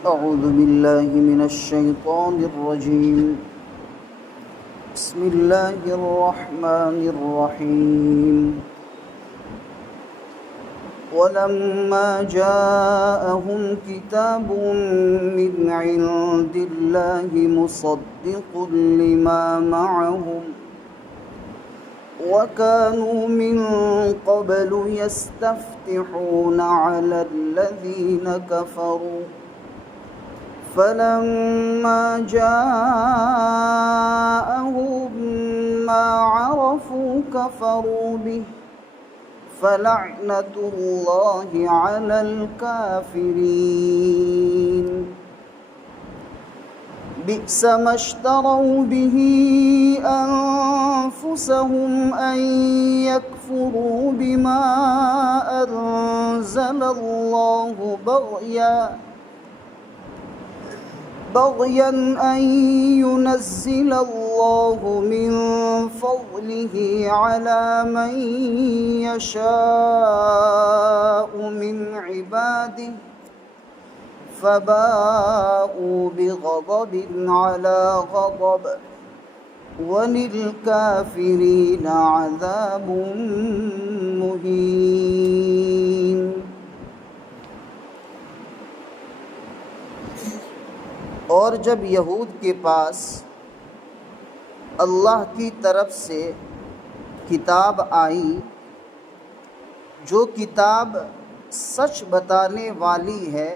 أعوذ بالله من الشيطان الرجيم. بسم الله الرحمن الرحيم. ولما جاءهم كتاب من عند الله مصدق لما معهم وكانوا من قبل يستفتحون على الذين كفروا فلما جاءهم ما عرفوا كفروا به فلعنة الله على الكافرين. بئس ما اشتروا به أنفسهم أن يكفروا بما أنزل الله بغيا أن ينزل الله من فضله على من يشاء من عباده فباءوا بغضب على غضب وللكافرين عذاب مهين. اور جب یہود کے پاس اللہ کی طرف سے کتاب آئی جو کتاب سچ بتانے والی ہے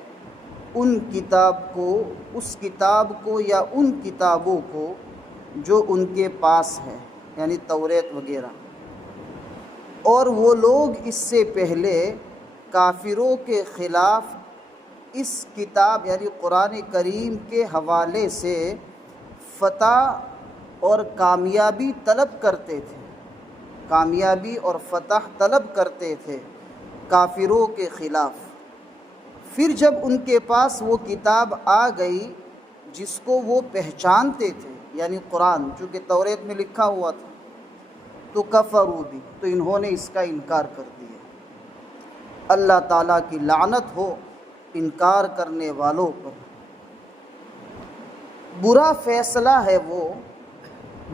اس کتاب کو یا ان کتابوں کو جو ان کے پاس ہے، یعنی توریت وغیرہ، اور وہ لوگ اس سے پہلے کافروں کے خلاف اس کتاب یعنی قرآن کریم کے حوالے سے فتح اور کامیابی طلب کرتے تھے، کامیابی اور فتح طلب کرتے تھے کافروں کے خلاف. پھر جب ان کے پاس وہ کتاب آ گئی جس کو وہ پہچانتے تھے، یعنی قرآن چونکہ توریت میں لکھا ہوا تھا، تو کفروا بھی، تو انہوں نے اس کا انکار کر دیا. اللہ تعالیٰ کی لعنت ہو انکار کرنے والوں پر. برا فیصلہ ہے وہ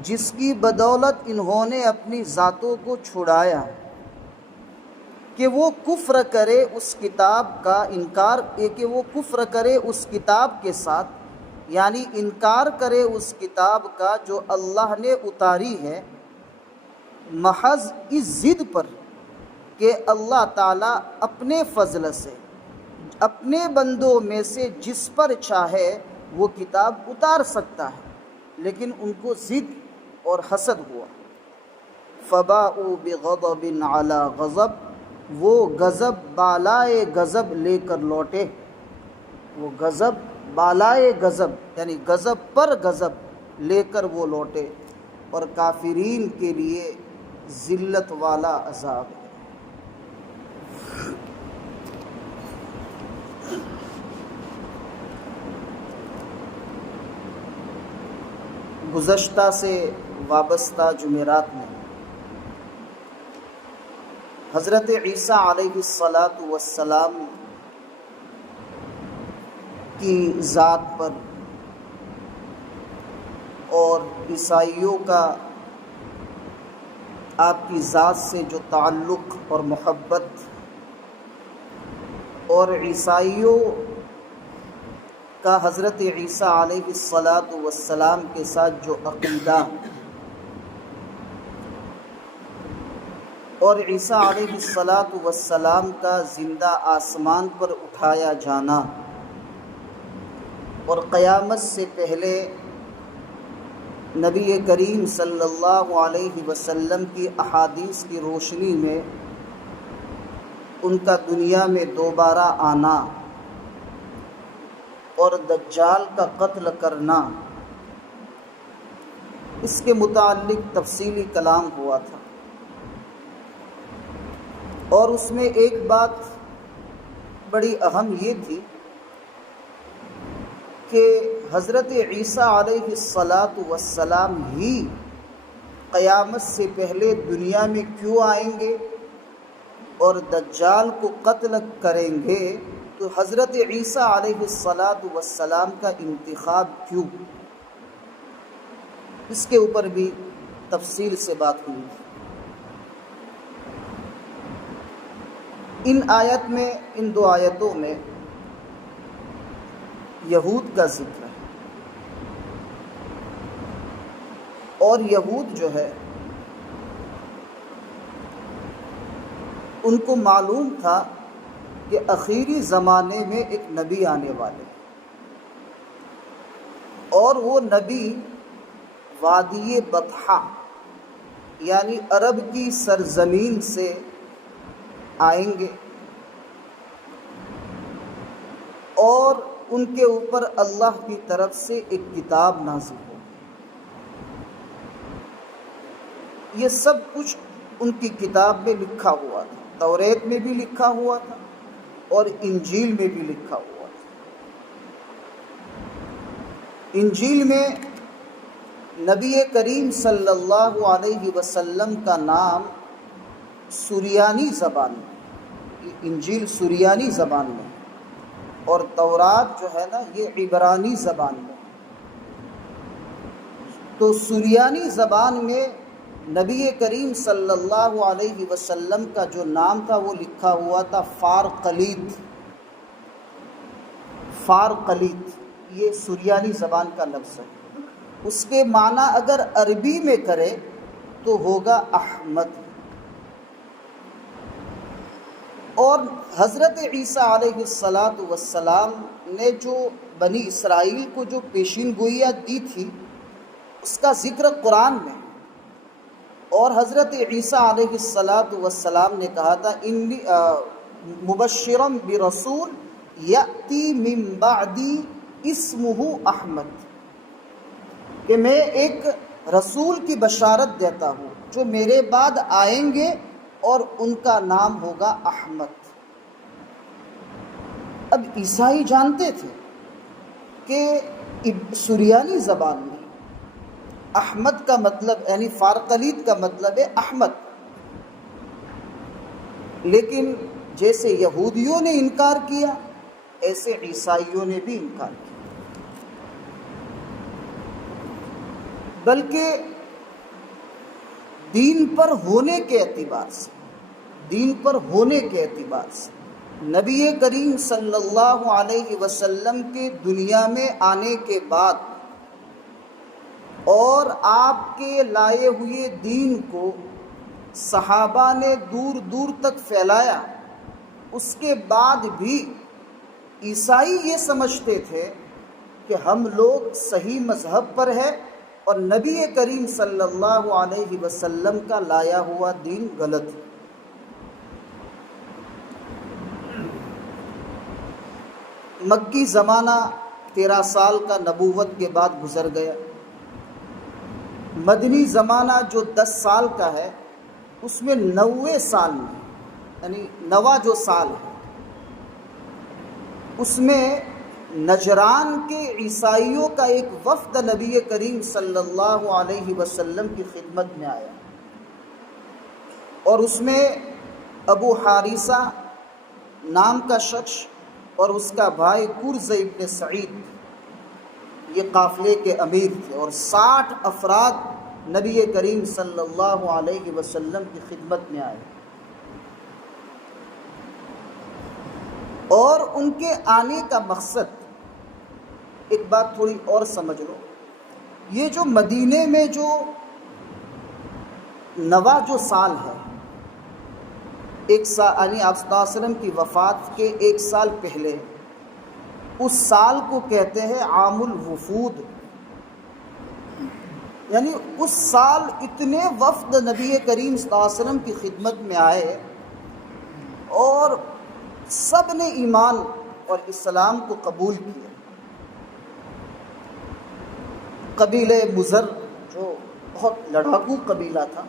جس کی بدولت انہوں نے اپنی ذاتوں کو چھڑایا کہ وہ کفر کرے اس کتاب کا انکار، کہ وہ کفر کرے اس کتاب کے ساتھ، یعنی انکار کرے اس کتاب کا جو اللہ نے اتاری ہے، محض اس ضد پر کہ اللہ تعالیٰ اپنے فضل سے اپنے بندوں میں سے جس پر چاہے وہ کتاب اتار سکتا ہے، لیکن ان کو ضد اور حسد ہوا. فباءوا بغضب علی غضب، وہ غضب بالائے غضب لے کر لوٹے، وہ غضب بالائے غضب یعنی غضب پر غضب لے کر وہ لوٹے، اور کافرین کے لیے ذلت والا عذاب ہے. گزشتہ سے وابستہ جمعرات میں حضرت عیسیٰ علیہ السلام کی ذات پر اور عیسائیوں کا آپ کی ذات سے جو تعلق اور محبت، اور عیسائیوں کا حضرت عیسیٰ علیہ السلام کے ساتھ جو عقیدہ، اور عیسیٰ علیہ السلام کا زندہ آسمان پر اٹھایا جانا، اور قیامت سے پہلے نبی کریم صلی اللہ علیہ وسلم کی احادیث کی روشنی میں ان کا دنیا میں دوبارہ آنا اور دجال کا قتل کرنا، اس کے متعلق تفصیلی کلام ہوا تھا. اور اس میں ایک بات بڑی اہم یہ تھی کہ حضرت عیسیٰ علیہ السلام ہی قیامت سے پہلے دنیا میں کیوں آئیں گے اور دجال کو قتل کریں گے، تو حضرت عیسیٰ علیہ السلام کا انتخاب کیوں، اس کے اوپر بھی تفصیل سے بات ہوئی۔ ان دو آیتوں میں یہود کا ذکر ہے، اور یہود جو ہے ان کو معلوم تھا کہ آخری زمانے میں ایک نبی آنے والے، اور وہ نبی وادی بطحا یعنی عرب کی سرزمین سے آئیں گے، اور ان کے اوپر اللہ کی طرف سے ایک کتاب نازل ہوگی۔ یہ سب کچھ ان کی کتاب میں لکھا ہوا تھا، توریت میں بھی لکھا ہوا تھا اور انجیل میں بھی لکھا ہوا تھا۔ انجیل میں نبی کریم صلی اللہ علیہ وسلم کا نام سریانی زبان میں، انجیل سریانی زبان میں، اور تورات جو ہے نا یہ عبرانی زبان میں۔ تو سریانی زبان میں نبی کریم صلی اللہ علیہ وسلم کا جو نام تھا وہ لکھا ہوا تھا فارقلیط۔ فارقلیط یہ سریانی زبان کا لفظ ہے، اس کے معنی اگر عربی میں کرے تو ہوگا احمد۔ اور حضرت عیسیٰ علیہ السلام نے جو بنی اسرائیل کو جو پیشین گوئیاں دی تھی اس کا ذکر قرآن میں، اور حضرت عیسیٰ علیہ السلام نے کہا تھا انی مبشرا برسول یأتی من بعدی اسمہ احمد، کہ میں ایک رسول کی بشارت دیتا ہوں جو میرے بعد آئیں گے اور ان کا نام ہوگا احمد۔ اب عیسائی جانتے تھے کہ سریانی زبان میں احمد کا مطلب یعنی فارقلیط کا مطلب ہے احمد، لیکن جیسے یہودیوں نے انکار کیا ایسے عیسائیوں نے بھی انکار کیا، بلکہ دین پر ہونے کے اعتبار سے نبی کریم صلی اللہ علیہ وسلم کے دنیا میں آنے کے بعد اور آپ کے لائے ہوئے دین کو صحابہ نے دور دور تک پھیلایا، اس کے بعد بھی عیسائی یہ سمجھتے تھے کہ ہم لوگ صحیح مذہب پر ہے اور نبی کریم صلی اللہ علیہ وسلم کا لایا ہوا دین غلط ہے۔ مکی زمانہ 13 سال کا نبوت کے بعد گزر گیا، مدنی زمانہ جو 10 سال کا ہے اس میں 90 سال میں یعنی 9واں جو سال ہے اس میں نجران کے عیسائیوں کا ایک وفد نبی کریم صلی اللہ علیہ وسلم کی خدمت میں آیا، اور اس میں ابو حارثہ نام کا شخص اور اس کا بھائی کرز ابن سعید یہ قافلے کے امیر تھے، اور 60 افراد نبی کریم صلی اللہ علیہ وسلم کی خدمت میں آئے، اور ان کے آنے کا مقصد ایک بات تھوڑی اور سمجھ لو، یہ جو مدینے میں جو 9واں جو سال ہے، ایک سال یعنی آپ صلی اللہ علیہ وسلم کی وفات کے 1 سال پہلے، اس سال کو کہتے ہیں عام الوفود، یعنی اس سال اتنے وفد نبی کریم صلی اللہ علیہ وسلم کی خدمت میں آئے اور سب نے ایمان اور اسلام کو قبول کیا۔ قبیلہ مزر جو بہت لڑاکو قبیلہ تھا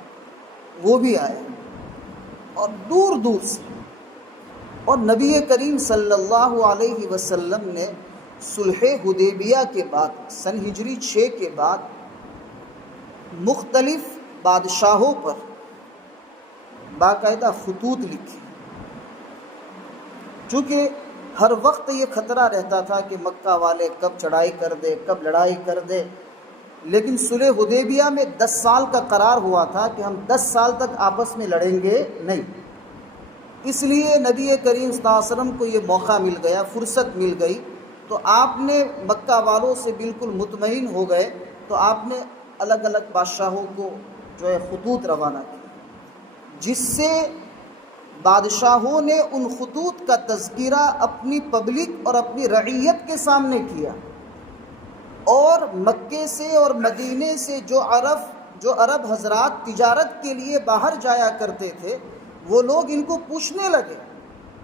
وہ بھی آئے، اور دور دور سے، اور نبی کریم صلی اللہ علیہ وسلم نے صلح حدیبیہ کے بعد سن ہجری 6 کے بعد مختلف بادشاہوں پر باقاعدہ خطوط لکھے، چونکہ ہر وقت یہ خطرہ رہتا تھا کہ مکہ والے کب چڑھائی کر دے، کب لڑائی کر دے، لیکن صلح حدیبیہ میں 10 سال کا قرار ہوا تھا کہ ہم 10 سال تک آپس میں لڑیں گے نہیں۔ اس لیے نبی کریم صلی اللہ علیہ وسلم کو یہ موقع مل گیا، فرصت مل گئی، تو آپ نے مکہ والوں سے بالکل مطمئن ہو گئے، تو آپ نے الگ الگ بادشاہوں کو جو ہے خطوط روانہ کیا، جس سے بادشاہوں نے ان خطوط کا تذکرہ اپنی پبلک اور اپنی رعیت کے سامنے کیا، اور مکے سے اور مدینے سے جو عرب حضرات تجارت کے لیے باہر جایا کرتے تھے، وہ لوگ ان کو پوچھنے لگے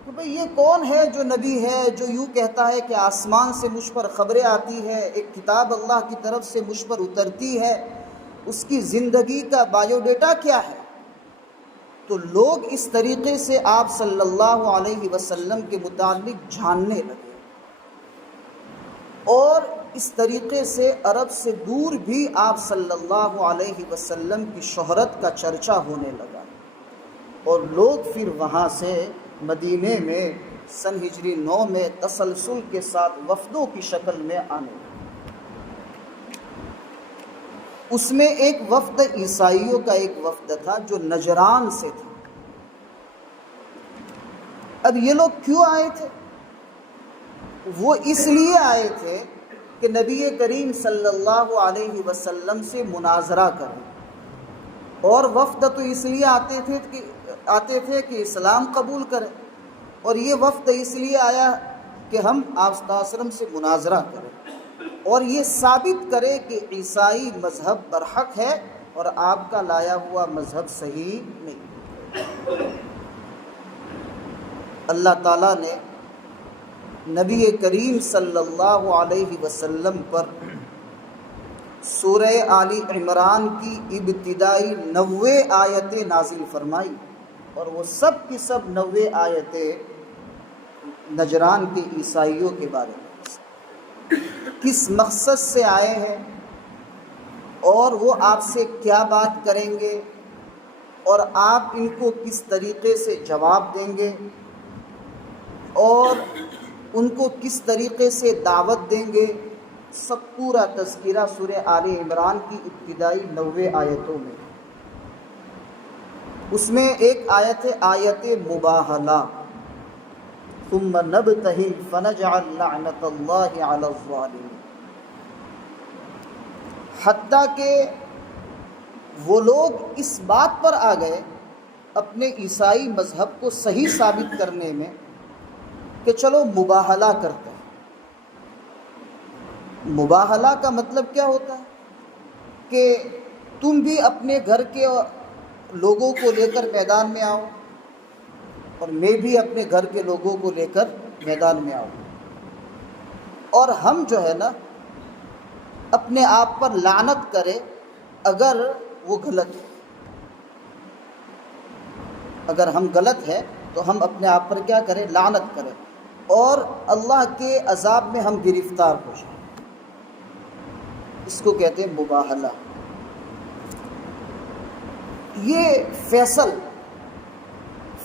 کہ بھئی یہ کون ہے جو نبی ہے، جو یوں کہتا ہے کہ آسمان سے مجھ پر خبریں آتی ہے، ایک کتاب اللہ کی طرف سے مجھ پر اترتی ہے، اس کی زندگی کا بایو ڈیٹا کیا ہے؟ تو لوگ اس طریقے سے آپ صلی اللہ علیہ وسلم کے متعلق جاننے لگے، اور اس طریقے سے عرب سے دور بھی آپ صلی اللہ علیہ وسلم کی شہرت کا چرچا ہونے لگا، اور لوگ پھر وہاں سے مدینے میں سن ہجری 9 میں تسلسل کے ساتھ وفدوں کی شکل میں آنے لگے۔ اس میں ایک وفد عیسائیوں کا ایک وفد تھا جو نجران سے تھا۔ اب یہ لوگ کیوں آئے تھے؟ وہ اس لیے آئے تھے کہ نبی کریم صلی اللہ علیہ وسلم سے مناظرہ کریں، اور وفد تو اس لیے آتے تھے کہ اسلام قبول کریں، اور یہ وفد اس لیے آیا کہ ہم آپ صلی اللہ علیہ وسلم سے مناظرہ کریں اور یہ ثابت کرے کہ عیسائی مذہب برحق ہے اور آپ کا لایا ہوا مذہب صحیح نہیں۔ اللہ تعالیٰ نے نبی کریم صلی اللہ علیہ وسلم پر سورہ آل عمران کی ابتدائی 90 آیتیں نازل فرمائی، اور وہ سب کی سب 90 آیتیں نجران کے عیسائیوں کے بارے میں، کس مقصد سے آئے ہیں اور وہ آپ سے کیا بات کریں گے، اور آپ ان کو کس طریقے سے جواب دیں گے، اور ان کو کس طریقے سے دعوت دیں گے، سب پورا تذکرہ سورہ آل عمران کی ابتدائی 90 آیتوں میں۔ اس میں ایک آیت ہے آیت مباہلہ، ثم نبتہل فنجعل لعنت اللہ علی الظالمین، حتیٰ کہ وہ لوگ اس بات پر آ گئے اپنے عیسائی مذہب کو صحیح ثابت کرنے میں کہ چلو مباہلہ کرتے ہیں۔ مباہلہ کا مطلب کیا ہوتا ہے کہ تم بھی اپنے گھر کے لوگوں کو لے کر میدان میں آؤ، اور میں بھی اپنے گھر کے لوگوں کو لے کر میدان میں آؤں، اور ہم جو ہے نا اپنے آپ پر لعنت کرے اگر وہ غلط ہے۔ اگر ہم غلط ہے تو ہم اپنے آپ پر کیا کریں؟ لعنت کریں، اور اللہ کے عذاب میں ہم گرفتار ہو جائیں۔ اس کو کہتے ہیں مباہلہ۔ یہ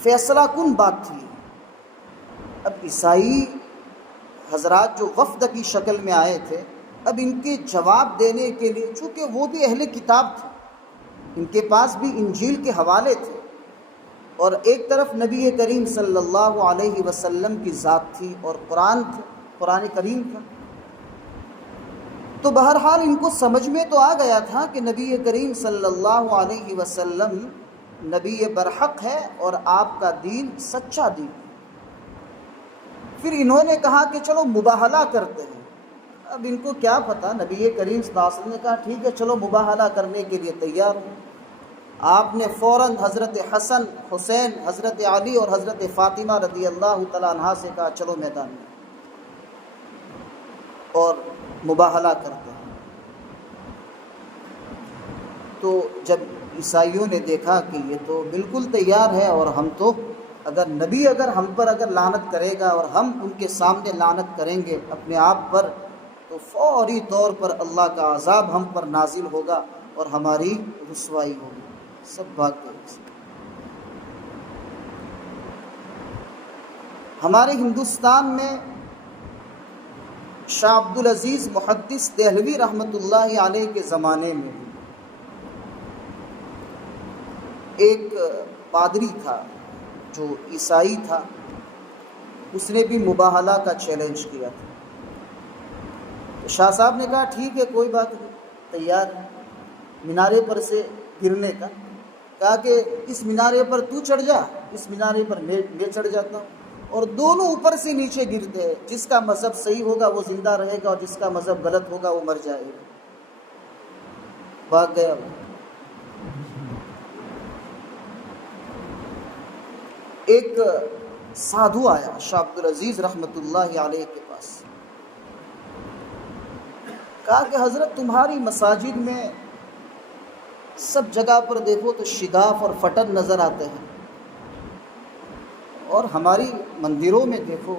فیصلہ کن بات تھی۔ اب عیسائی حضرات جو وفد کی شکل میں آئے تھے، اب ان کے جواب دینے کے لیے، چونکہ وہ بھی اہل کتاب تھے، ان کے پاس بھی انجیل کے حوالے تھے، اور ایک طرف نبی کریم صلی اللہ علیہ وسلم کی ذات تھی اور قرآن کریم تھا، تو بہرحال ان کو سمجھ میں تو آ گیا تھا کہ نبی کریم صلی اللہ علیہ وسلم نبی برحق ہے اور آپ کا دین سچا دین ہے۔ پھر انہوں نے کہا کہ چلو مباہلہ کرتے ہیں۔ اب ان کو کیا پتہ، نبی کریم صلی اللہ علیہ وسلم نے کہا ٹھیک ہے چلو مباہلہ کرنے کے لیے تیار ہوں۔ آپ نے فوراً حضرت حسن، حسین، حضرت علی اور حضرت فاطمہ رضی اللہ تعالیٰ عنہا سے کہا چلو میدان میں اور مباہلہ کرتے ہیں۔ تو جب عیسائیوں نے دیکھا کہ یہ تو بالکل تیار ہے، اور ہم تو اگر ہم پر لعنت کرے گا اور ہم ان کے سامنے لعنت کریں گے اپنے آپ پر، تو فوری طور پر اللہ کا عذاب ہم پر نازل ہوگا اور ہماری رسوائی ہوگی۔ سب بھاگ گئے۔ ہمارے ہندوستان میں شاہ عبدالعزیز محدث دہلوی رحمۃ اللہ علیہ کے زمانے میں ایک پادری تھا جو عیسائی تھا، اس نے بھی مباہلہ کا چیلنج کیا تھا۔ تو شاہ صاحب نے کہا ٹھیک ہے، کوئی بات نہیں، تیار مینارے پر سے گرنے کا۔ کہا کہ اس مینارے پر تو چڑھ جا، اس مینارے پر میں چڑھ جاتا ہوں، اور دونوں اوپر سے نیچے گرتے ہیں، جس کا مذہب صحیح ہوگا وہ زندہ رہے گا اور جس کا مذہب غلط ہوگا وہ مر جائے گا۔ بھاگ گیا۔ ایک سادھو آیا شاہ عبدالعزیز رحمۃ اللہ علیہ کے پاس، کہا کہ حضرت تمہاری مساجد میں سب جگہ پر دیکھو تو شگاف اور فٹن نظر آتے ہیں، اور ہماری مندروں میں دیکھو،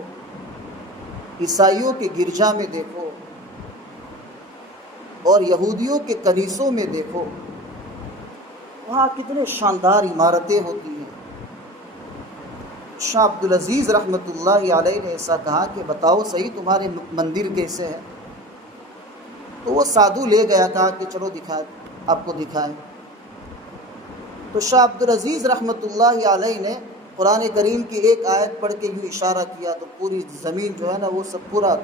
عیسائیوں کے گرجا میں دیکھو اور یہودیوں کے کنیسوں میں دیکھو، وہاں کتنے شاندار عمارتیں ہوتی ہیں۔ شاہ عبدالعزیز رحمۃ اللہ علیہ نے ایسا کہا کہ بتاؤ صحیح تمہارے مندر کیسے ہے؟ تو وہ سادھو لے گیا، کہا کہ چلو دکھائے، آپ کو دکھائیں۔ تو شاہ عبدالعزیز رحمۃ اللہ علیہ نے قرآن کریم کی ایک آیت پڑھ کے یوں اشارہ کیا تو پوری زمین جو ہے نا وہ سب پورا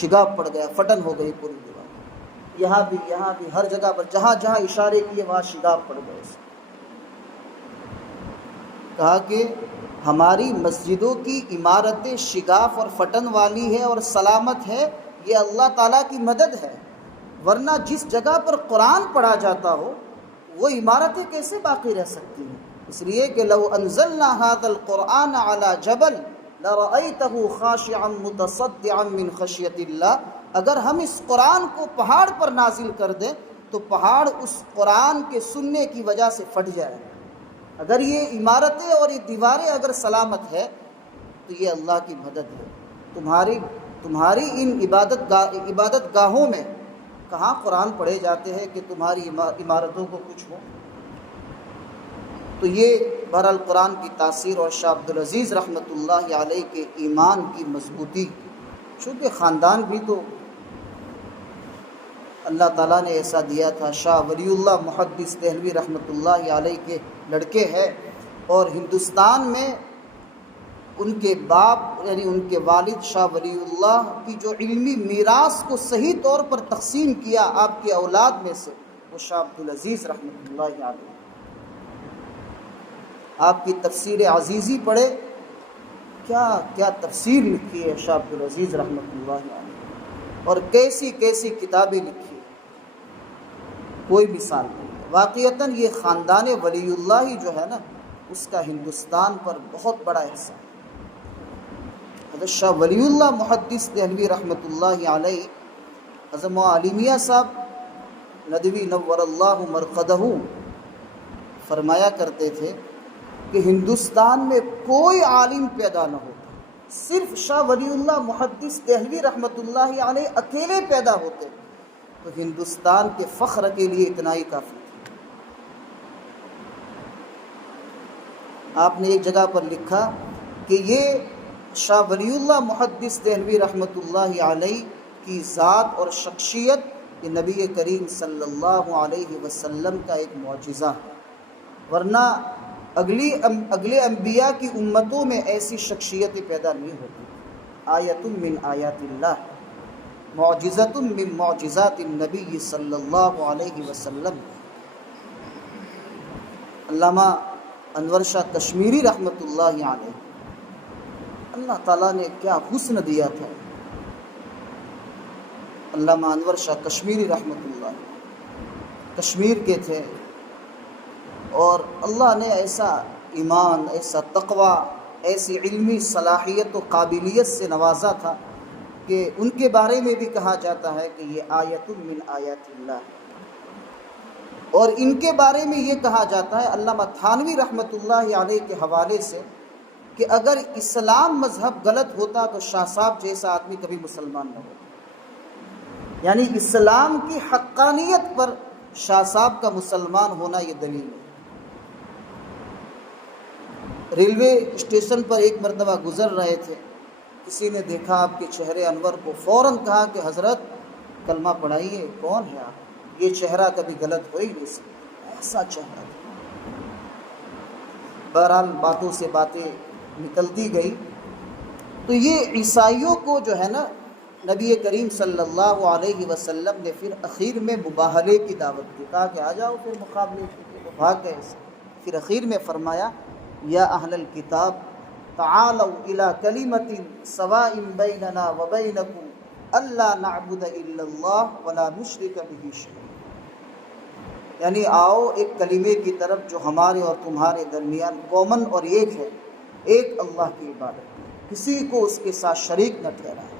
شگاف پڑ گیا، فٹن ہو گئی پوری دیوار، یہاں بھی ہر جگہ پر جہاں جہاں اشارے کیے وہاں شگاف پڑ گئے۔ کہا کہ ہماری مسجدوں کی عمارتیں شگاف اور فٹن والی ہے اور سلامت ہے، یہ اللہ تعالیٰ کی مدد ہے، ورنہ جس جگہ پر قرآن پڑھا جاتا ہو وہ عمارتیں کیسے باقی رہ سکتی ہیں؟ اس لیے کہ لو انزلنا هذا القرآن على جبل لرأيته خاشعا متصدعا من خشیۃ اللہ، اگر ہم اس قرآن کو پہاڑ پر نازل کر دیں تو پہاڑ اس قرآن کے سننے کی وجہ سے پھٹ جائے۔ اگر یہ عمارتیں اور یہ دیواریں اگر سلامت ہے تو یہ اللہ کی مدد ہے۔ تمہاری ان عبادت گاہوں میں کہاں قرآن پڑھے جاتے ہیں کہ تمہاری عمارتوں کو کچھ ہو؟ تو یہ بہرحال قرآن کی تاثیر اور شاہ عبدالعزیز رحمۃ اللہ علیہ کے ایمان کی مضبوطی، چونکہ خاندان بھی تو اللہ تعالیٰ نے ایسا دیا تھا۔ شاہ ولی اللہ محدث دہلوی رحمۃ اللہ علیہ کے لڑکے ہیں، اور ہندوستان میں ان کے باپ یعنی ان کے والد شاہ ولی اللہ کی جو علمی میراث کو صحیح طور پر تقسیم کیا آپ کی اولاد میں سے، وہ شاہ عبدالعزیز رحمۃ اللہ علیہ۔ آپ کی تفسیر عزیزی پڑھے، کیا تفسیر لکھی ہے شاہ عبدالعزیز رحمۃ اللہ علیہ، اور کیسی کیسی کتابیں لکھی، کوئی مثال نہیں ہے۔ واقعتاً یہ خاندان ولی اللہ ہی جو ہے نا، اس کا ہندوستان پر بہت بڑا احسان۔ حضرت شاہ ولی اللہ محدث دہلوی رحمۃ اللہ علیہ، حضرت عالمیہ صاحب ندوی نور اللہ مرقدہ فرمایا کرتے تھے کہ ہندوستان میں کوئی عالم پیدا نہ ہوتا، صرف شاہ ولی اللہ محدث دہلوی رحمۃ اللہ علیہ اکیلے پیدا ہوتے تو ہندوستان کے فخر کے لیے اتنا ہی کافی تھا۔ آپ نے ایک جگہ پر لکھا کہ یہ شاہ ولی اللہ محدث دہلوی رحمۃ اللہ علیہ کی ذات اور شخصیت یہ نبی کریم صلی اللہ علیہ وسلم کا ایک معجزہ ہے، ورنہ اگلے انبیاء کی امتوں میں ایسی شخصیتیں پیدا نہیں ہوتی۔ آیت من آیات اللہ، معجزۃ من معجزات النبی صلی اللہ علیہ وسلم۔ علامہ انور شاہ کشمیری رحمۃ اللہ علیہ، اللہ تعالیٰ نے کیا حسن دیا تھا۔ علامہ انور شاہ کشمیری رحمۃ اللہ کشمیر کے تھے، اور اللہ نے ایسا ایمان، ایسا تقوی، ایسی علمی صلاحیت و قابلیت سے نوازا تھا کہ ان کے بارے میں بھی کہا جاتا ہے کہ یہ آیت من آیات اللہ، اور ان کے بارے میں یہ کہا جاتا ہے علامہ تھانوی رحمۃ اللہ علیہ کے حوالے سے کہ اگر اسلام مذہب غلط ہوتا تو شاہ صاحب جیسا آدمی کبھی مسلمان نہ ہوتا، یعنی اسلام کی حقانیت پر شاہ صاحب کا مسلمان ہونا یہ دلیل ہے۔ ریلوے اسٹیشن پر ایک مرتبہ گزر رہے تھے، کسی نے دیکھا آپ کے چہرے انور کو، فوراً کہا کہ حضرت کلمہ پڑھائیے، کون ہے آپ؟ یہ چہرہ کبھی غلط ہو ہی نہیں سکتا، ایسا چہرہ تھا۔ بہرحال باتوں سے باتیں نکلتی گئی، تو یہ عیسائیوں کو جو ہے نا نبی کریم صلی اللہ علیہ وسلم نے پھر اخیر میں مباہلے کی دعوت دی، کہا کہ آ جاؤ پھر مقابلے کے، تو بھاگ گئے۔ پھر اخیر میں فرمایا یا اہل الکتاب تعالوا الی کلمۃ سواء بیننا وبینکم الا نعبد الا اللہ ولا نشرک بہ شیئا، یعنی آؤ ایک کلمے کی طرف جو ہمارے اور تمہارے درمیان کامن اور ایک ہے، ایک اللہ کی عبادت، کسی کو اس کے ساتھ شریک نہ ٹھہرائے،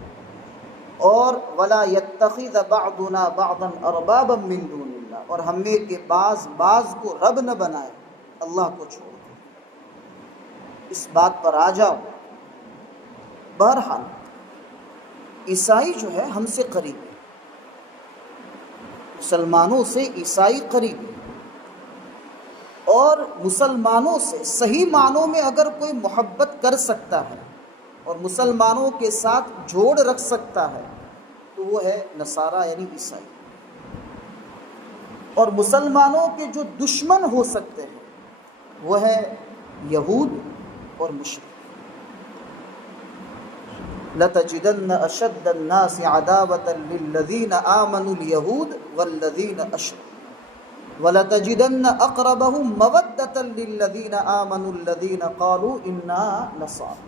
اور ولا یتخذ بعضنا بعضا اربابا من دون اللہ، اور ہم میں کے بعض کو رب نہ بنائے اللہ کو چھوڑ دے، اس بات پر آ جاؤ۔ بہرحال عیسائی جو ہے ہم سے قریب ہے، مسلمانوں سے عیسائی قریب ہے، اور مسلمانوں سے صحیح معنوں میں اگر کوئی محبت کر سکتا ہے اور مسلمانوں کے ساتھ جوڑ رکھ سکتا ہے تو وہ ہے نصارہ یعنی عیسائی، اور مسلمانوں کے جو دشمن ہو سکتے ہیں وہ ہے یہود اور مشرک۔ لَتَجِدَنَّ أَشَدَّ النَّاسِ عَدَاوَةً لِلَّذِينَ آمَنُوا الْيَهُودَ وَالَّذِينَ أَشْرَكُوا وَلَتَجِدَنَّ أَقْرَبَهُم مَّوَدَّةً لِلَّذِينَ آمَنُوا الَّذِينَ قَالُوا إِنَّا نَصَارَىٰ۔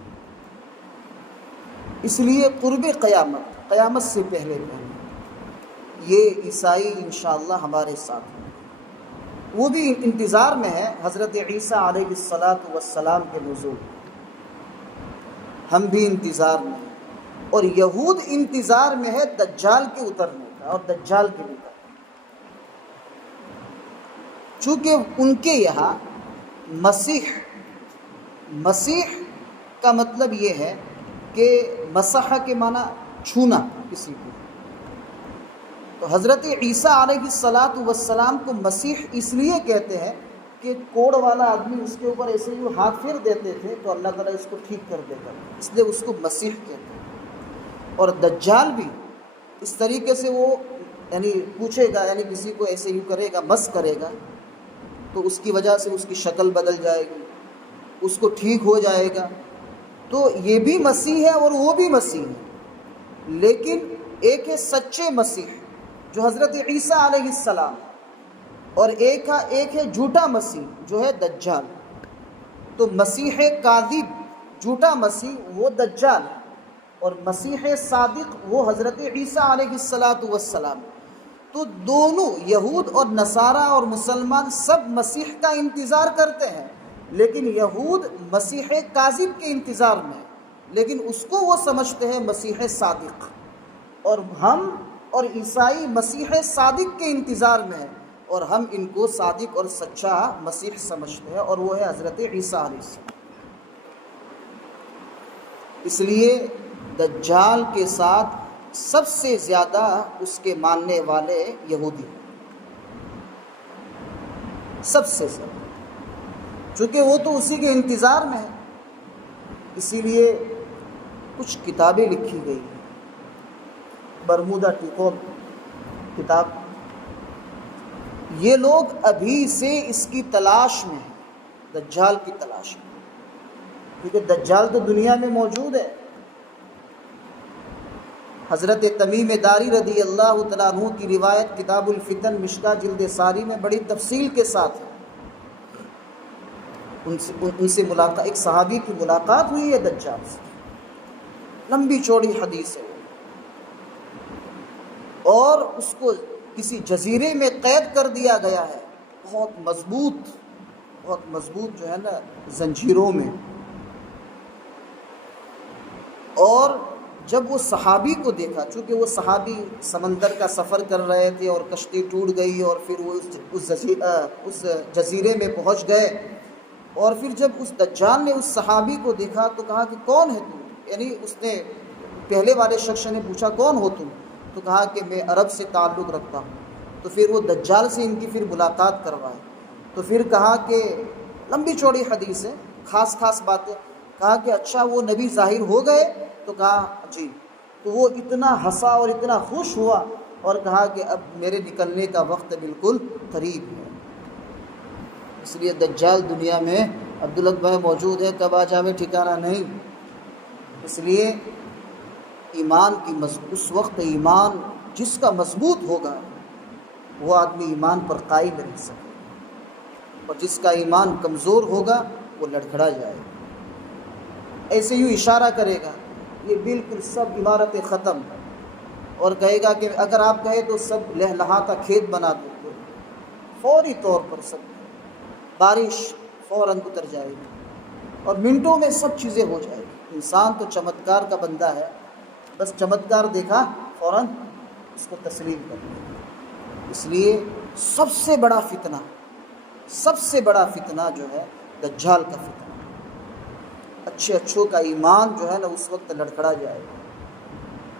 اس لیے قرب قیامت سے پہلے یہ عیسائی انشاءاللہ ہمارے ساتھ ہیں، وہ بھی انتظار میں ہے حضرت عیسیٰ علیہ السلام کے نزول، ہم بھی انتظار میں ہیں، اور یہود انتظار میں ہے دجال کے اترنے کا اور دجال کے نکلنے، چونکہ ان کے یہاں مسیح کا مطلب یہ ہے کہ مسح کے معنی چھونا کسی کو، تو حضرت عیسیٰ علیہ السلام کو مسیح اس لیے کہتے ہیں کہ کوڑ والا آدمی اس کے اوپر ایسے ہی ہاتھ پھیر دیتے تھے تو اللہ تعالیٰ اس کو ٹھیک کر دیتا، اس لیے اس کو مسیح کہتے ہیں۔ اور دجال بھی اس طریقے سے وہ یعنی پوچھے گا، یعنی کسی کو ایسے ہی کرے گا، مس کرے گا تو اس کی وجہ سے اس کی شکل بدل جائے گی، اس کو ٹھیک ہو جائے گا، تو یہ بھی مسیح ہے اور وہ بھی مسیح ہے، لیکن ایک ہے سچے مسیح جو حضرت عیسیٰ علیہ السلام، اور ایک ہے جھوٹا مسیح جو ہے دجال۔ تو مسیح کاذب جھوٹا مسیح وہ دجال ہے، اور مسیح صادق وہ حضرت عیسیٰ علیہ السلام۔ تو دونوں یہود اور نصارہ اور مسلمان سب مسیح کا انتظار کرتے ہیں، لیکن یہود مسیح کاذب کے انتظار میں، لیکن اس کو وہ سمجھتے ہیں مسیح صادق، اور ہم اور عیسائی مسیح صادق کے انتظار میں ہیں، اور ہم ان کو صادق اور سچا مسیح سمجھتے ہیں، اور وہ ہے حضرت عیسیٰ علیہ السلام۔ اس لیے دجال کے ساتھ سب سے زیادہ اس کے ماننے والے یہودی، سب سے زیادہ، چونکہ وہ تو اسی کے انتظار میں ہے، اسی لیے کچھ کتابیں لکھی گئی، برمودا ٹیکوب کتاب، یہ لوگ ابھی سے اس کی تلاش میں ہیں، دجال کی تلاش میں، کیونکہ دجال تو دنیا میں موجود ہے۔ حضرت تمیم داری رضی اللہ تعالیٰ عنہ کی روایت کتاب الفتن مشکا جلد ساری میں بڑی تفصیل کے ساتھ ہے، ان سے ملاقات، ایک صحابی کی ملاقات ہوئی ہے دجال سے، لمبی چوڑی حدیث ہے، اور اس کو کسی جزیرے میں قید کر دیا گیا ہے، بہت مضبوط جو ہے نا زنجیروں میں، اور جب وہ صحابی کو دیکھا، چونکہ وہ صحابی سمندر کا سفر کر رہے تھے اور کشتی ٹوٹ گئی، اور پھر وہ اس جزیرے میں پہنچ گئے، اور پھر جب اس دجال نے اس صحابی کو دیکھا تو کہا کہ کون ہے تم؟ یعنی اس نے پہلے والے شخص نے پوچھا کون ہو تم؟ تو کہا کہ میں عرب سے تعلق رکھتا ہوں۔ تو پھر وہ دجال سے ان کی پھر ملاقات کروائے، تو پھر کہا کہ لمبی چوڑی حدیث ہے، خاص خاص باتیں. کہا کہ اچھا وہ نبی ظاہر ہو گئے؟ تو کہا جی. تو وہ اتنا ہنسا اور اتنا خوش ہوا اور کہا کہ اب میرے نکلنے کا وقت بالکل قریب ہے. اس لیے دجال دنیا میں عبدالحق بھائی موجود ہے، کب آ جاوے ٹھکانہ نہیں. اس لیے ایمان کی اس وقت ایمان جس کا مضبوط ہوگا وہ آدمی ایمان پر قائم رہ سکے، اور جس کا ایمان کمزور ہوگا وہ لڑکھڑا جائے گا. ایسے یوں اشارہ کرے گا، یہ بالکل سب عمارتیں ختم، اور کہے گا کہ اگر آپ کہیں تو سب لہلہاتا کھیت بنا دو. فوری طور پر سب بارش فوراً اتر جائے گی اور منٹوں میں سب چیزیں ہو جائے گی. انسان تو چمتکار کا بندہ ہے، بس چمتکار دیکھا فوراً اس کو تسلیم کر دیا. اس لیے سب سے بڑا فتنہ جو ہے دجال کا فتنہ. اچھوں کا ایمان جو ہے نا اس وقت لڑکھڑا جائے گا.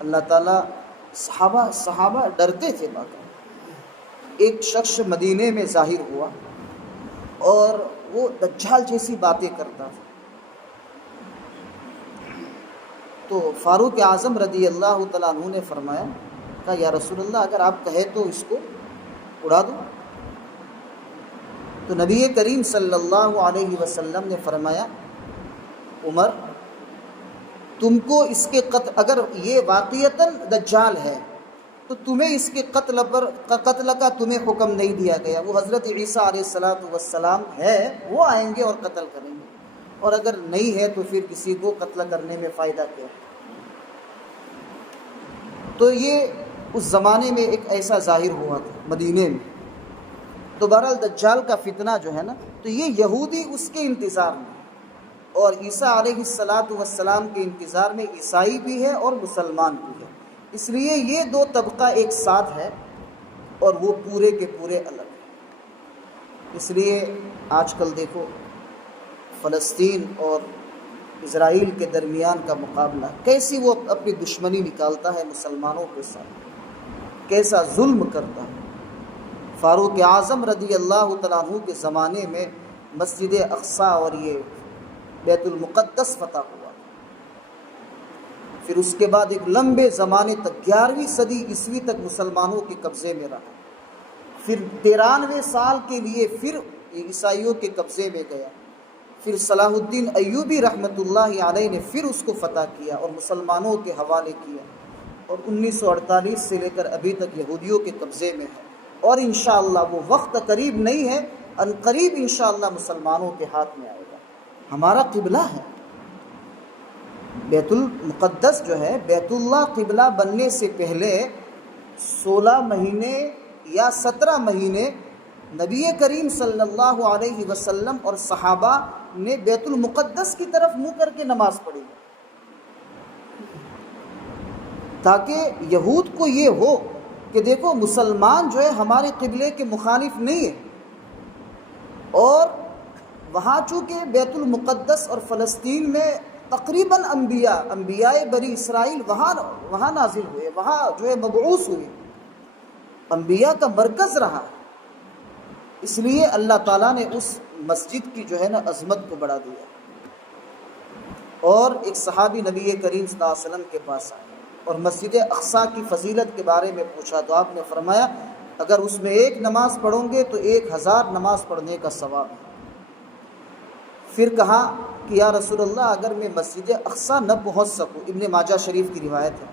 اللہ تعالیٰ صحابہ ڈرتے تھے. باقی ایک شخص مدینے میں ظاہر ہوا اور وہ دجال جیسی باتیں کرتا تھا. تو فاروق اعظم رضی اللہ تعالیٰ عنہ نے فرمایا، کہا یا رسول اللہ اگر آپ کہیں تو اس کو اڑا دو. تو نبی کریم صلی اللہ علیہ وسلم نے فرمایا، عمر تم کو اس کے قتل، اگر یہ واقعتاً دجال ہے تو تمہیں اس کے قتل کا تمہیں حکم نہیں دیا گیا. وہ حضرت عیسیٰ علیہ السلام ہے، وہ آئیں گے اور قتل کریں گے، اور اگر نہیں ہے تو پھر کسی کو قتل کرنے میں فائدہ کیا. تو یہ اس زمانے میں ایک ایسا ظاہر ہوا تھا مدینے میں. تو بہرحال دجال کا فتنہ جو ہے نا، تو یہ یہودی اس کے انتظار میں، اور عیسیٰ علیہ السلام کے انتظار میں عیسائی بھی ہے اور مسلمان بھی ہے. اس لیے یہ دو طبقہ ایک ساتھ ہے اور وہ پورے کے پورے الگ ہیں. اس لیے آج کل دیکھو فلسطین اور اسرائیل کے درمیان کا مقابلہ، کیسی وہ اپنی دشمنی نکالتا ہے مسلمانوں کے ساتھ، کیسا ظلم کرتا ہے. فاروق اعظم رضی اللہ تعالیٰ عنہ کے زمانے میں مسجد اقصیٰ اور یہ بیت المقدس فتح ہوا. پھر اس کے بعد ایک لمبے زمانے تک 11ویں صدی عیسوی تک مسلمانوں کے قبضے میں رہا. پھر 93 سال کے لیے پھر عیسائیوں کے قبضے میں گیا. پھر صلاح الدین ایوبی رحمۃ اللہ علیہ نے پھر اس کو فتح کیا اور مسلمانوں کے حوالے کیا، اور 1948 سے لے کر ابھی تک یہودیوں کے قبضے میں ہے. اور انشاءاللہ وہ وقت قریب نہیں ہے، ان قریب انشاءاللہ مسلمانوں کے ہاتھ میں آئے گا. ہمارا قبلہ ہے بیت المقدس جو ہے. بیت اللہ قبلہ بننے سے پہلے 16 مہینے یا 17 مہینے نبی کریم صلی اللہ علیہ وسلم اور صحابہ نے بیت المقدس کی طرف منہ کر کے نماز پڑھی، تاکہ یہود کو یہ ہو کہ دیکھو مسلمان جو ہے ہمارے قبلے کے مخالف نہیں ہے. اور وہاں چونکہ بیت المقدس اور فلسطین میں تقریباً انبیاء بنی اسرائیل وہاں نازل ہوئے، وہاں جو ہے مبعوث ہوئے، انبیاء کا مرکز رہا. اس لیے اللہ تعالیٰ نے اس مسجد کی جو ہے نا عظمت کو بڑھا دیا. اور ایک صحابی نبی کریم صلی اللہ علیہ وسلم کے پاس آئے اور مسجد اقصیٰ کی فضیلت کے بارے میں پوچھا، تو آپ نے فرمایا اگر اس میں ایک نماز پڑھو گے تو 1000 نماز پڑھنے کا ثواب ہے. پھر کہا کہ یا رسول اللہ اگر میں مسجد اقصیٰ نہ پہنچ سکوں، ابن ماجہ شریف کی روایت ہے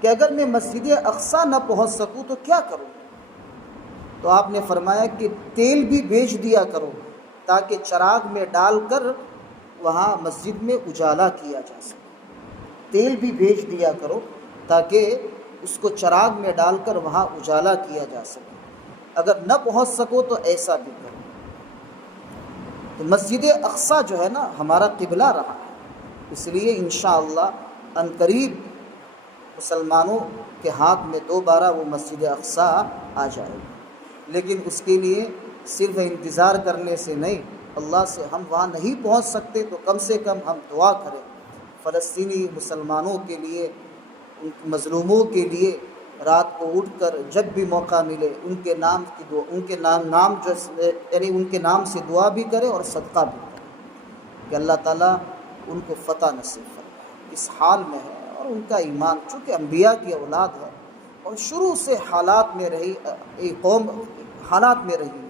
کہ اگر میں مسجد اقصیٰ نہ پہنچ سکوں تو کیا کروں؟ تو آپ نے فرمایا کہ تیل بھی بھیج دیا کرو تاکہ چراغ میں ڈال کر وہاں مسجد میں اجالا کیا جا سکے. تیل بھی بھیج دیا کرو تاکہ اس کو چراغ میں ڈال کر وہاں اجالا کیا جا سکے. اگر نہ پہنچ سکو تو ایسا بھی کرو. تو مسجد اقصیٰ جو ہے نا ہمارا قبلہ رہا ہے. اس لیے انشاءاللہ عنقریب مسلمانوں کے ہاتھ میں دوبارہ وہ مسجد اقصیٰ آ جائے گی. لیکن اس کے لیے صرف انتظار کرنے سے نہیں، اللہ سے ہم وہاں نہیں پہنچ سکتے تو کم سے کم ہم دعا کریں فلسطینی مسلمانوں کے لیے، ان مظلوموں کے لیے. رات کو اٹھ کر جب بھی موقع ملے ان کے نام کی دعا، ان کے نام جو یعنی ان کے نام سے دعا بھی کرے اور صدقہ بھی کرے. کہ اللہ تعالیٰ ان کو فتح نصیب فرمائے۔ اس حال میں ہے، اور ان کا ایمان چونکہ انبیاء کی اولاد ہے اور شروع سے حالات میں رہی، ایک قوم حالات میں رہی،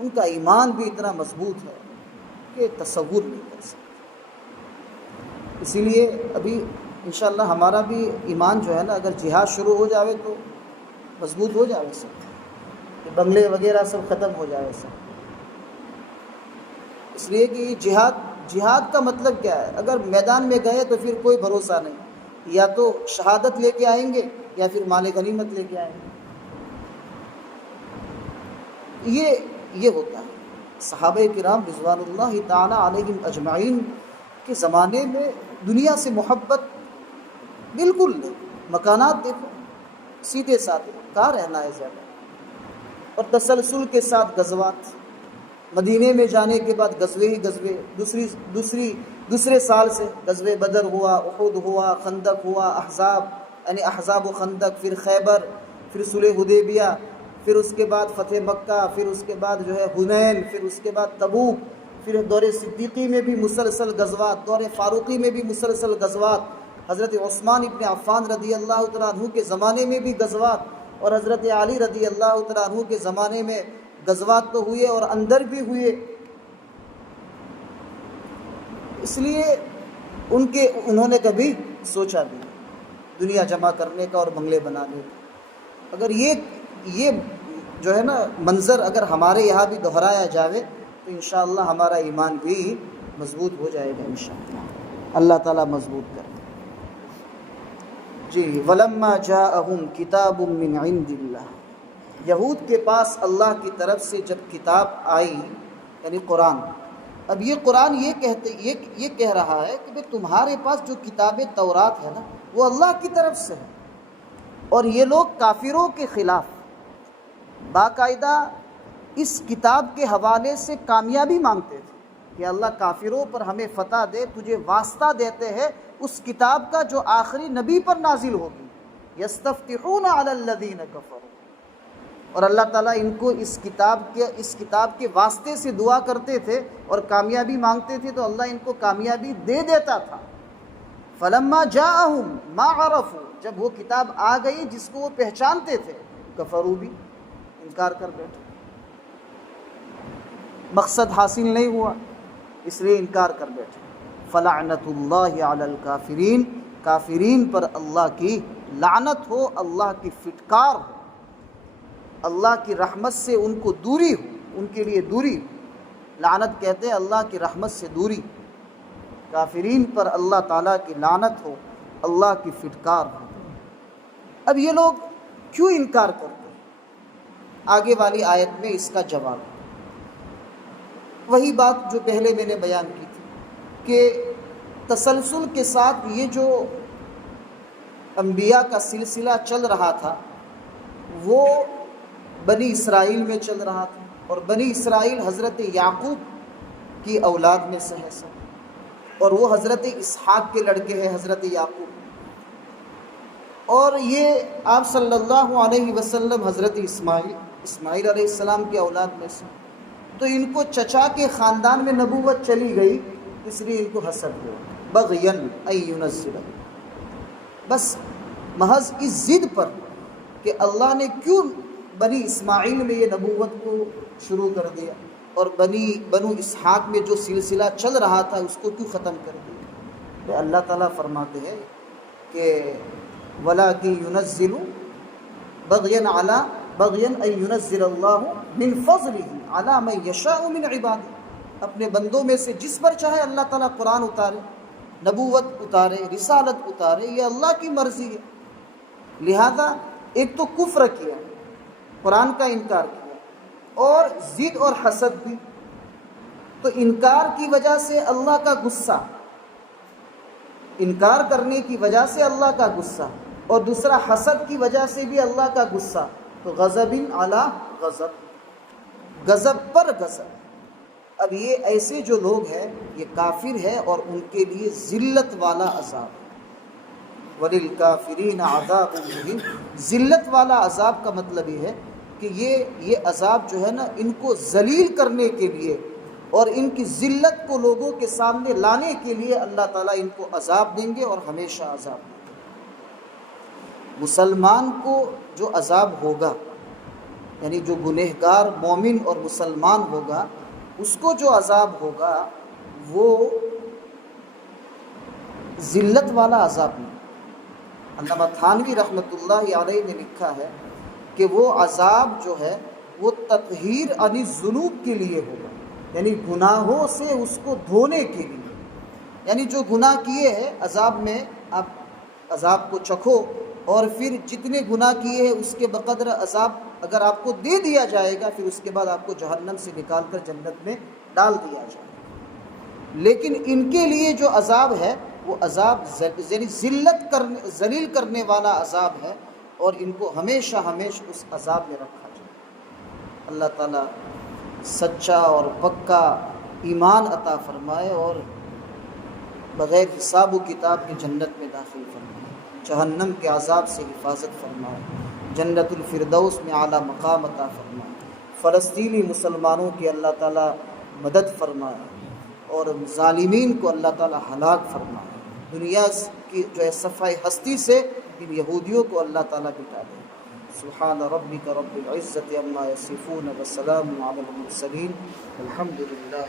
ان کا ایمان بھی اتنا مضبوط ہے کہ تصور نہیں کر سکتے۔ اسی لیے ابھی انشاءاللہ ہمارا بھی ایمان جو ہے نا، اگر جہاد شروع ہو جاوے تو مضبوط ہو جاوے سب، کہ بنگلے وغیرہ سب ختم ہو جاوے سب۔ اس لیے کہ جہاد کا مطلب کیا ہے؟ اگر میدان میں گئے تو پھر کوئی بھروسہ نہیں، یا تو شہادت لے کے آئیں گے یا پھر مال غنیمت لے کے آئیں گے۔ یہ ہوتا ہے۔ صحابہ کرام رضوان اللہ تعالی علیہم اجمعین کے زمانے میں دنیا سے محبت بالکل نہیں۔ مکانات دیکھو، سیدھے سادھے، کہاں رہنا ہے زیادہ، اور تسلسل کے ساتھ غزوات۔ مدینے میں جانے کے بعد غزوے ہی غزوے، دوسرے سال سے غزوے بدر ہوا، احد ہوا، خندق ہوا، احزاب یعنی احزاب و خندق، پھر خیبر، پھر صلح حدیبیہ، پھر اس کے بعد فتح مکہ، پھر اس کے بعد جو ہے حنین، پھر اس کے بعد تبوک، پھر دور صدیقی میں بھی مسلسل غزوات، دور فاروقی میں بھی مسلسل غزوات، حضرت عثمان ابن عفان رضی اللہ تعالیٰ عنہ کے زمانے میں بھی غزوات، اور حضرت علی رضی اللہ تعالیٰ عنہ کے زمانے میں غزوات تو ہوئے اور اندر بھی ہوئے۔ اس لیے انہوں نے کبھی سوچا بھی نہیں دنیا جمع کرنے کا اور بنگلے بنانے کا۔ اگر یہ جو ہے نا منظر اگر ہمارے یہاں بھی دہرایا جاوے تو انشاءاللہ ہمارا ایمان بھی مضبوط ہو جائے گا انشاءاللہ۔ اللہ تعالیٰ مضبوط کرے۔ جی، وَلَمَّا جَاءَهُمْ كِتَابٌ مِّنْ عِنْدِ اللَّهِ، یہود کے پاس اللہ کی طرف سے جب کتاب آئی، یعنی قرآن۔ اب یہ قرآن یہ کہہ رہا ہے کہ بھئی تمہارے پاس جو کتاب تورات ہے نا، وہ اللہ کی طرف سے ہے، اور یہ لوگ کافروں کے خلاف باقاعدہ اس کتاب کے حوالے سے کامیابی مانگتے تھے کہ اللہ کافروں پر ہمیں فتح دے، تجھے واسطہ دیتے ہیں اس کتاب کا جو آخری نبی پر نازل ہوگی۔ یستفتحون علی الذین کفروا، اور اللہ تعالیٰ ان کو اس کتاب کے واسطے سے دعا کرتے تھے اور کامیابی مانگتے تھے تو اللہ ان کو کامیابی دے دیتا تھا۔ فلما جاءہم ما عرفوا، جب وہ کتاب آ گئی جس کو وہ پہچانتے تھے، کفروا بھی، انکار کر بیٹھے۔ مقصد حاصل نہیں ہوا اس لیے انکار کر بیٹھے۔ فلعنت اللہ علی الکافرین، کافرین پر اللہ کی لعنت ہو، اللہ کی فٹکار ہو، اللہ کی رحمت سے ان کو دوری ہو، ان کے لیے دوری ہو۔ لعنت کہتے ہیں اللہ کی رحمت سے دوری۔ کافرین پر اللہ تعالیٰ کی لعنت ہو، اللہ کی فٹکار ہو۔ اب یہ لوگ کیوں انکار کرتے ہیں؟ آگے والی آیت میں اس کا جواب، وہی بات جو پہلے میں نے بیان کی تھی کہ تسلسل کے ساتھ یہ جو انبیاء کا سلسلہ چل رہا تھا وہ بنی اسرائیل میں چل رہا تھا، اور بنی اسرائیل حضرت یعقوب کی اولاد میں سے ہے سب، اور وہ حضرت اسحاق کے لڑکے ہیں حضرت یعقوب، اور یہ آپ صلی اللہ علیہ وسلم حضرت اسماعیل علیہ السلام کی اولاد میں سے، تو ان کو چچا کے خاندان میں نبوت چلی گئی، اس لیے ان کو حسد ہوا، بغین ان ینزل، بس محض اس ضد پر کہ اللہ نے کیوں بنی اسماعیل میں یہ نبوت کو شروع کر دیا، اور بنو اسحاق میں جو سلسلہ چل رہا تھا اس کو کیوں ختم کر دیا۔ تو اللہ تعالیٰ فرماتے ہیں کہ وَلَٰكِن يُنَزِّلُ بغین ان ينزل اللہ من فضلہ علی من یشاء من عبادہ، اپنے بندوں میں سے جس پر چاہے اللہ تعالیٰ قرآن اتارے، نبوت اتارے، رسالت اتارے، یہ اللہ کی مرضی ہے۔ لہذا ایک تو کفر کیا، قرآن کا انکار کیا، اور ضد اور حسد بھی۔ تو انکار کی وجہ سے اللہ کا غصہ، انکار کرنے کی وجہ سے اللہ کا غصہ، اور دوسرا حسد کی وجہ سے بھی اللہ کا غصہ، تو غضب علی غضب، غضب پر غضب۔ اب یہ ایسے جو لوگ ہیں یہ کافر ہے، اور ان کے لیے ذلت والا عذاب، وَلِلْكَافِرِينَ عَذَابٌ مُّهِينٌ۔ ذلت والا عذاب کا مطلب یہ ہے کہ یہ عذاب جو ہے نا ان کو ذلیل کرنے کے لیے اور ان کی ذلت کو لوگوں کے سامنے لانے کے لیے اللہ تعالیٰ ان کو عذاب دیں گے اور ہمیشہ عذاب دیں گے۔ مسلمان کو جو عذاب ہوگا، یعنی جو گنہگار مومن اور مسلمان ہوگا، اس کو جو عذاب ہوگا وہ ذلت والا عذاب نہیں۔ علامہ تھانوی رحمۃ اللہ علیہ نے لکھا ہے کہ وہ عذاب جو ہے وہ تطہیر عن الذنوب کے لیے ہوگا، یعنی گناہوں سے اس کو دھونے کے لیے، یعنی جو گناہ کیے ہیں عذاب میں آپ عذاب کو چکھو، اور پھر جتنے گناہ کیے ہیں اس کے بقدر عذاب اگر آپ کو دے دیا جائے گا، پھر اس کے بعد آپ کو جہنم سے نکال کر جنت میں ڈال دیا جائے گا۔ لیکن ان کے لیے جو عذاب ہے وہ عذاب یعنی ذلیل کرنے والا عذاب ہے، اور ان کو ہمیشہ اس عذاب میں رکھا جائے۔ اللہ تعالیٰ سچا اور پکا ایمان عطا فرمائے اور بغیر حساب و کتاب کے جنت میں داخل فرمائے، جہنم کے عذاب سے حفاظت فرمائے، جنت الفردوس میں اعلیٰ مقام عطا فرمائے، فلسطینی مسلمانوں کی اللہ تعالیٰ مدد فرمائے، اور ظالمین کو اللہ تعالیٰ ہلاک فرمائے، دنیا کی جو ہے صفحہ ہستی سے ان یہودیوں کو اللہ تعالیٰ مٹا دے۔ سبحان ربک رب العزت عما یصفون وسلام علی المرسلین والحمد للہ۔